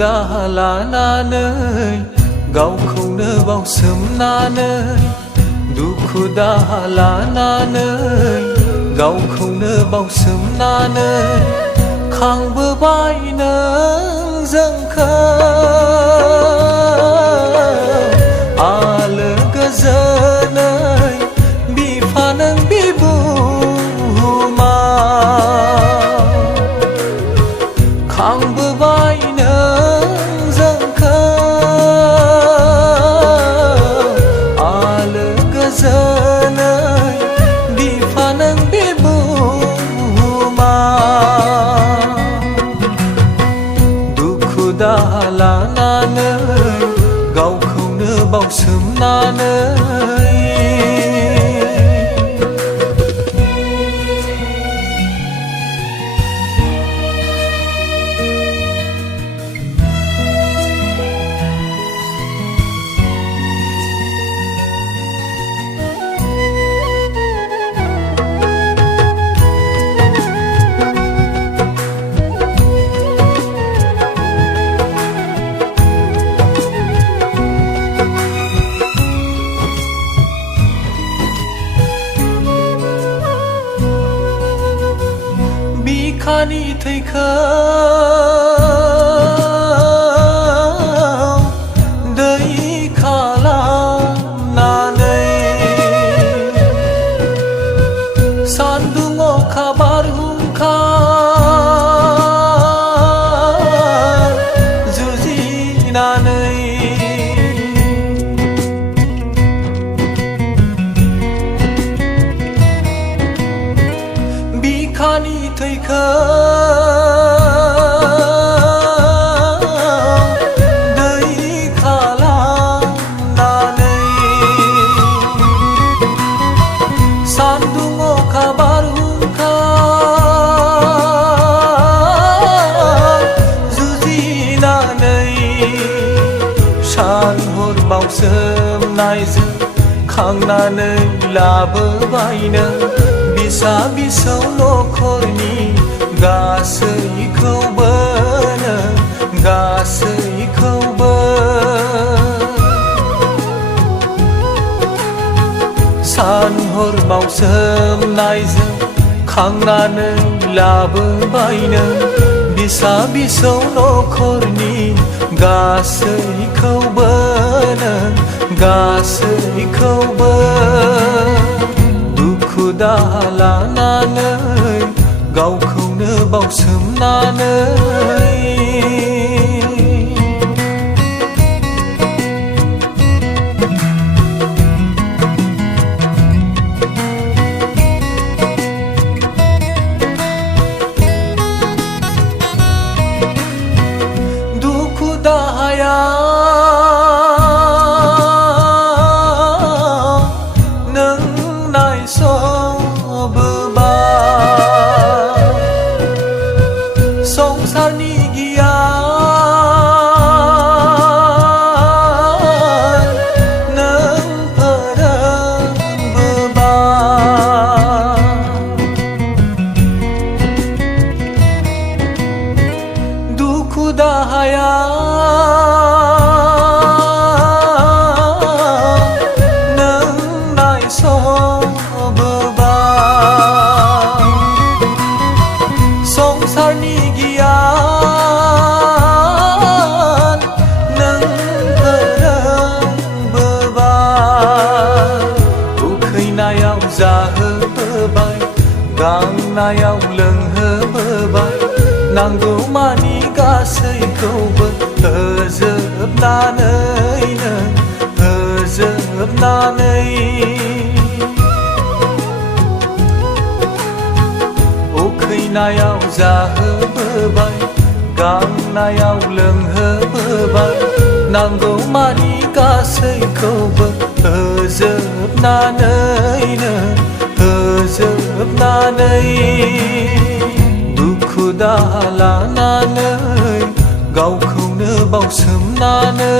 दाहा लानानै गावखौनो बावसोमनानै दुखु दाहा लानानै गावखौनो बावसोमनानै खांबोबाय नों जोंखौ आलो गोजोनै बिफा नों बिबुमाव खांबोबाय नों जोंखौ आलो गोजोनै बिफा नों बिबुमाव दुखु दाहा लानानै गावखौनो बावसोमनानै बिखानि थैखौ दै खालामनानै सान्दुं अखा बारहुंखा जुजिनानै बिखानि थैखौ दै खालामनानै सान्दुं अखा बारहुंखा जुजिनानै सान हर बावसोमनायजों खांनानै लाबोबाय नों बिसा बिसौ नखरनि गासैखौबो गासैखौबो सान हर बावसोमनायजों खांनानै लाबोबाय नों बिसा बिसौ नखरनि गासैखौबो गासैखौबो दुखु दाहा लानानै गावखौनो बावसोमनानै दुखु दाहाया नों नायसबोबाय संसारनि गियान नों फोरोंबोबाय दुखु दाहाया नों नायसबोबाय संसारनि गियान नों फोरोंबोबाय उखैनायाव जाहोबोबाय गांनायाव लोंहोबोबाय नांगौमानि गासैखौबो होजोबनानै नों होजोबनानै उखैनायाव जाहोबोबाय गांनायाव लोंहोबोबाय नांगौमानि गासैखौबो होजोबनानै नों होजोबनानै दुखु दाहा लानानै गावखौनो बावसोमनानै